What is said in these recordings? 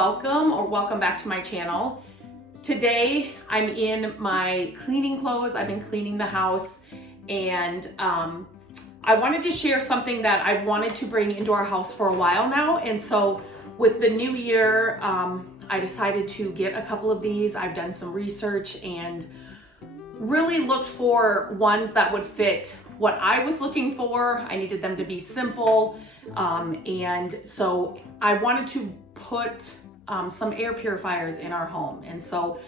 welcome back to my channel. Today I'm in my cleaning clothes. I've been cleaning the house, and I wanted to share something that I've wanted to bring into our house for a while now. And so with the new year, I decided to get a couple of these. I've done some research and really looked for ones that would fit what I was looking for. I needed them to be simple. And so I wanted to put some air purifiers in our home. And so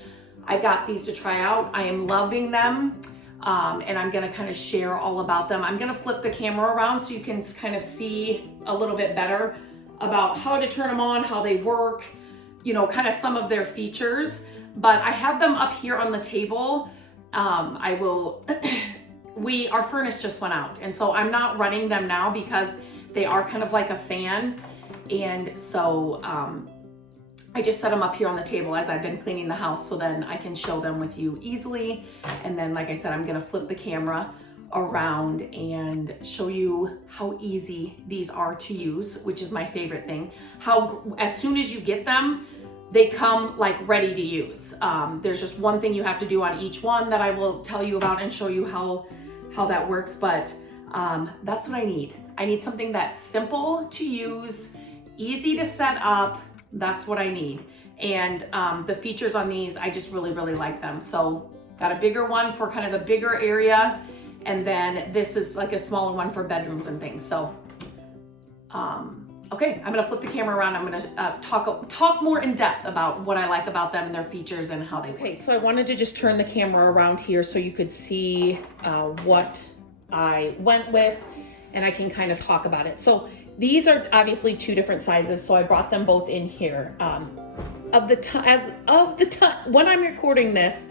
I got these to try out. I am loving them. And I'm gonna kind of share all about them. I'm gonna flip the camera around so you can kind of see a little bit better about how to turn them on, how they work, you know, kind of some of their features. But I have them up here on the table. Our furnace just went out, and so I'm not running them now because they are kind of like a fan. And so I just set them up here on the table as I've been cleaning the house, so then I can show them with you easily. And then, like I said, I'm gonna flip the camera around and show you how easy these are to use, which is my favorite thing. How as soon as you get them, they come like ready to use. There's just one thing you have to do on each one that I will tell you about and show you how that works. But that's what I need. I need something that's simple to use, easy to set up. That's what I need. And the features on these, I just really, really like them. So got a bigger one for kind of the bigger area. And then this is like a smaller one for bedrooms and things. So, okay, I'm gonna flip the camera around. I'm gonna talk more in depth about what I like about them and their features and how they work. Okay, so I wanted to just turn the camera around here so you could see what I went with, and I can kind of talk about it. So these are obviously two different sizes, so I brought them both in here. When I'm recording this,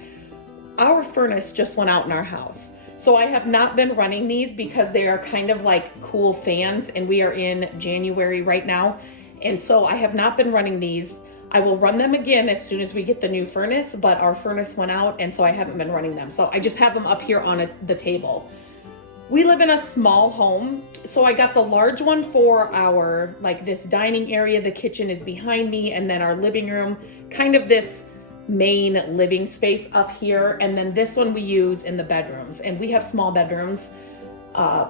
our furnace just went out in our house. So I have not been running these because they are kind of like cool fans, and we are in January right now. And so I have not been running these. I will run them again as soon as we get the new furnace, but our furnace went out, and so I haven't been running them. So I just have them up here on the table. We live in a small home, so I got the large one for our, like this dining area. The kitchen is behind me, and then our living room, kind of this main living space up here. And then this one we use in the bedrooms, and we have small bedrooms,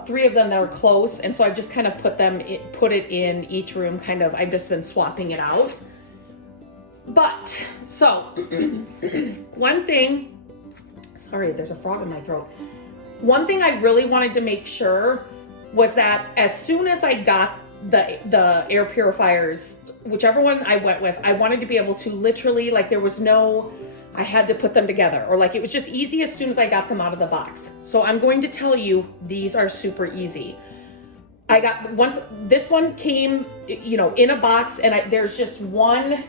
3 of them that are close. And so I've just kind of put it in each room, kind of, I've just been swapping it out. But, so, one thing, sorry, there's a frog in my throat. One thing I really wanted to make sure was that as soon as I got the air purifiers, whichever one I went with, I wanted to be able to literally, like, there was no, I had to put them together, or like, it was just easy as soon as I got them out of the box. So I'm going to tell you, these are super easy. Once this one came, you know, in a box, and there's just one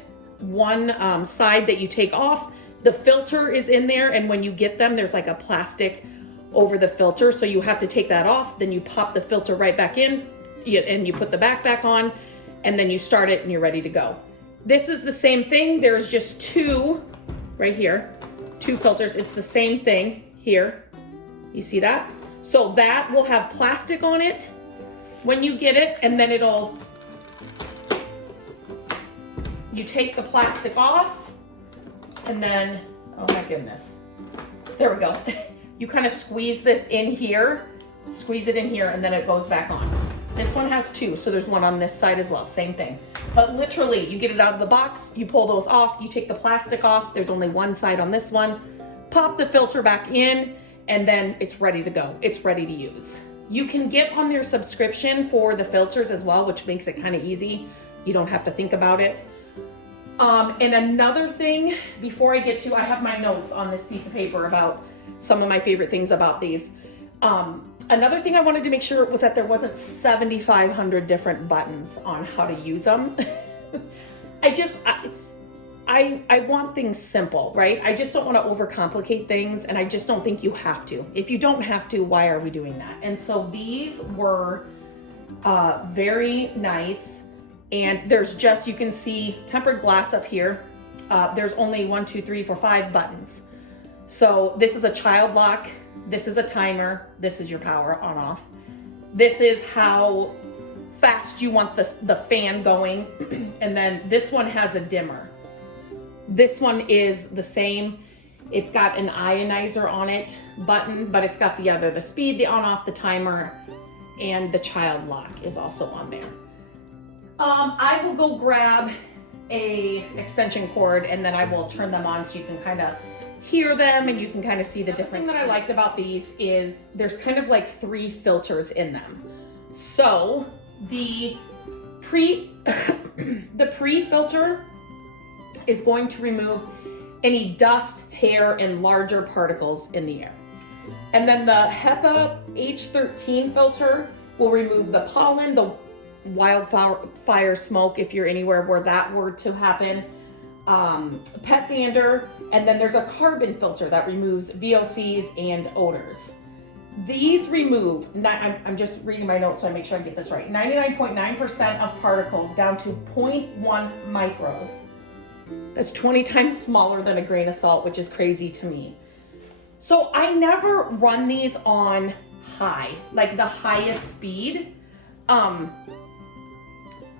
side that you take off. The filter is in there, and when you get them, there's like a plastic over the filter, so you have to take that off. Then you pop the filter right back in, and you put the back on, and then you start it and you're ready to go. This is the same thing. There's just 2 right here, 2 filters. It's the same thing here. You see that? So that will have plastic on it when you get it, and then you take the plastic off, and then, oh my goodness, there we go. You kind of squeeze this in here, squeeze it in here, and then it goes back on. This one has 2, so there's one on this side as well, same thing. But literally, you get it out of the box, you pull those off, you take the plastic off, there's only one side on this one, pop the filter back in, and then it's ready to go. It's ready to use. You can get on their subscription for the filters as well, which makes it kind of easy. You don't have to think about it. And another thing, before I get to, I have my notes on this piece of paper about some of my favorite things about these. Another thing I wanted to make sure was that there wasn't 7,500 different buttons on how to use them. I want things simple, right? I just don't want to overcomplicate things, and I just don't think you have to. If you don't have to, why are we doing that? And so these were very nice, and there's just, you can see tempered glass up here. There's only 1, 2, 3, 4, 5 buttons. So this is a child lock, this is a timer, this is your power on off. This is how fast you want the fan going. And then this one has a dimmer. This one is the same. It's got an ionizer on it button, but it's got the speed, the on off, the timer, and the child lock is also on there. I will go grab a extension cord and then I will turn them on so you can kind of hear them and you can kind of see the difference. The thing that I liked about these is there's kind of like 3 filters in them. So the pre-filter is going to remove any dust, hair, and larger particles in the air. And then the HEPA H13 filter will remove the pollen, the wildfire smoke, if you're anywhere where that were to happen, pet dander, and then there's a carbon filter that removes VOCs and odors. These remove, I'm just reading my notes so I make sure I get this right, 99.9% of particles down to 0.1 micros. That's 20 times smaller than a grain of salt, which is crazy to me. So I never run these on high, like the highest speed,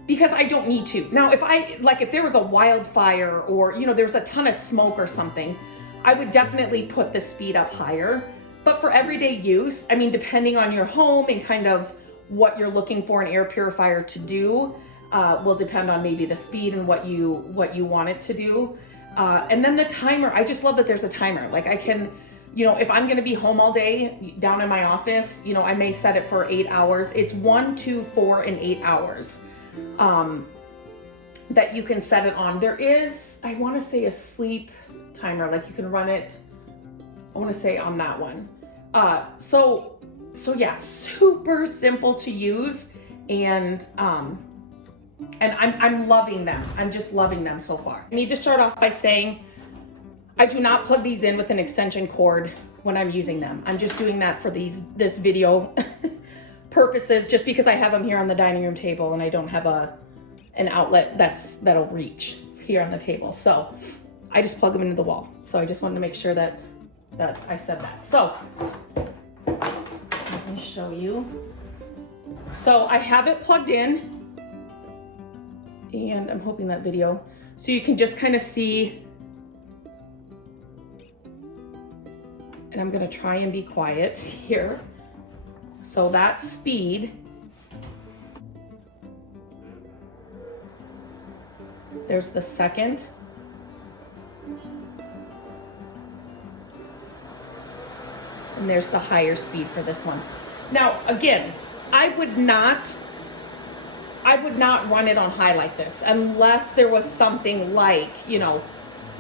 because I don't need to. Now, if there was a wildfire or, there's a ton of smoke or something, I would definitely put the speed up higher. But for everyday use, I mean, depending on your home and kind of what you're looking for an air purifier to do, will depend on maybe the speed and what you want it to do. And then the timer, I just love that there's a timer. Like I can, if I'm gonna be home all day down in my office, I may set it for 8 hours. It's 1, 2, 4, and 8 hours that you can set it on. There is, I wanna say, a sleep timer, like you can run it, I wanna say on that one. So yeah, super simple to use, and I'm loving them. I'm just loving them so far. I need to start off by saying I do not plug these in with an extension cord when I'm using them. I'm just doing that for this video purposes, just because I have them here on the dining room table and I don't have an outlet that'll reach here on the table. So I just plug them into the wall. So I just wanted to make sure that I said that. So let me show you. So I have it plugged in, and I'm hoping that video, so you can just kind of see, and I'm gonna try and be quiet here. So that's speed. There's the second. And there's the higher speed for this one. Now, again, I would not run it on high like this unless there was something like,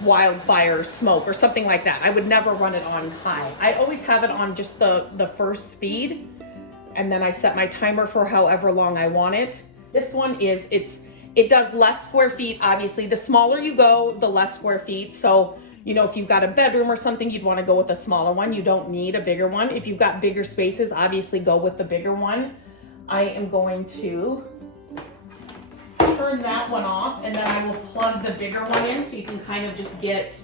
wildfire smoke or something like that. I would never run it on high. I always have it on just the first speed, and then I set my timer for however long I want it. This one it does less square feet, obviously. The smaller you go, the less square feet. So, if you've got a bedroom or something, you'd want to go with a smaller one. You don't need a bigger one. If you've got bigger spaces, obviously go with the bigger one. I am going to turn that one off, and then I will plug the bigger one in so you can kind of just get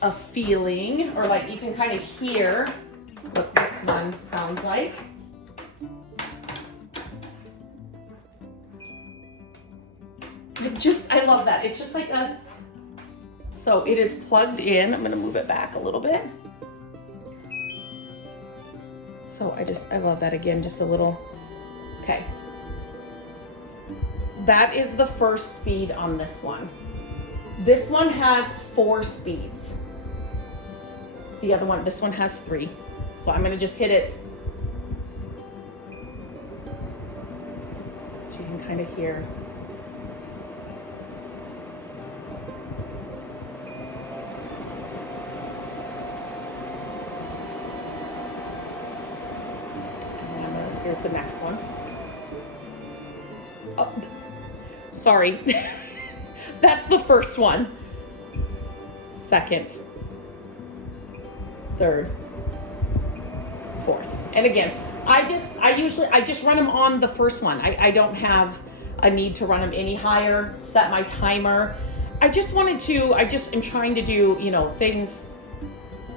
a feeling, or like you can kind of hear what this one sounds like. I love that. It's just like so it is plugged in. I'm gonna move it back a little bit. So I love that. Again, just a little, okay. That is the first speed on this one. This one has 4 speeds. This one has 3. So I'm gonna just hit it so you can kind of hear. Here's the next one. Oh, sorry. That's the first one. Second, third, fourth. And again, I just run them on the first one. I don't have a need to run them any higher, set my timer. I just am trying to do, things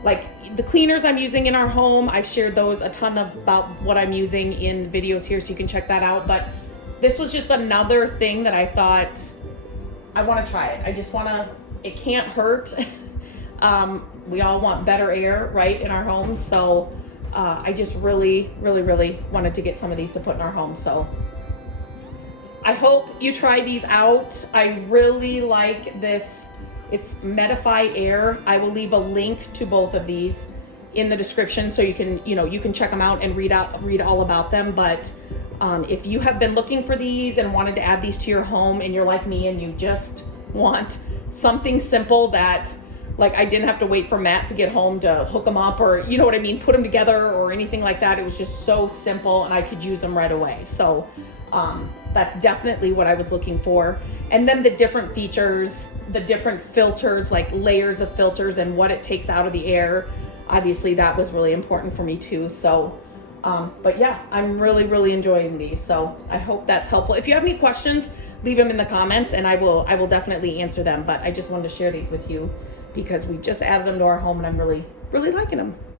like the cleaners I'm using in our home. I've shared those a ton about what I'm using in videos here, so you can check that out. But this was just another thing that I thought I want to try it. I just want to, it can't hurt. We all want better air, right, in our homes. So I just really wanted to get some of these to put in our home. So I hope you try these out. I really like this. It's Medify Air. I will leave a link to both of these in the description, so you can, you can check them out and read all about them. But if you have been looking for these and wanted to add these to your home, and you're like me and you just want something simple that, like, I didn't have to wait for Matt to get home to hook them up, or you know what I mean, put them together or anything like that. It was just so simple and I could use them right away. So that's definitely what I was looking for. And then the different features, the different filters, like layers of filters and what it takes out of the air. Obviously that was really important for me too. So, but yeah, I'm really enjoying these. So I hope that's helpful. If you have any questions, leave them in the comments and I will definitely answer them. But I just wanted to share these with you because we just added them to our home and I'm really liking them.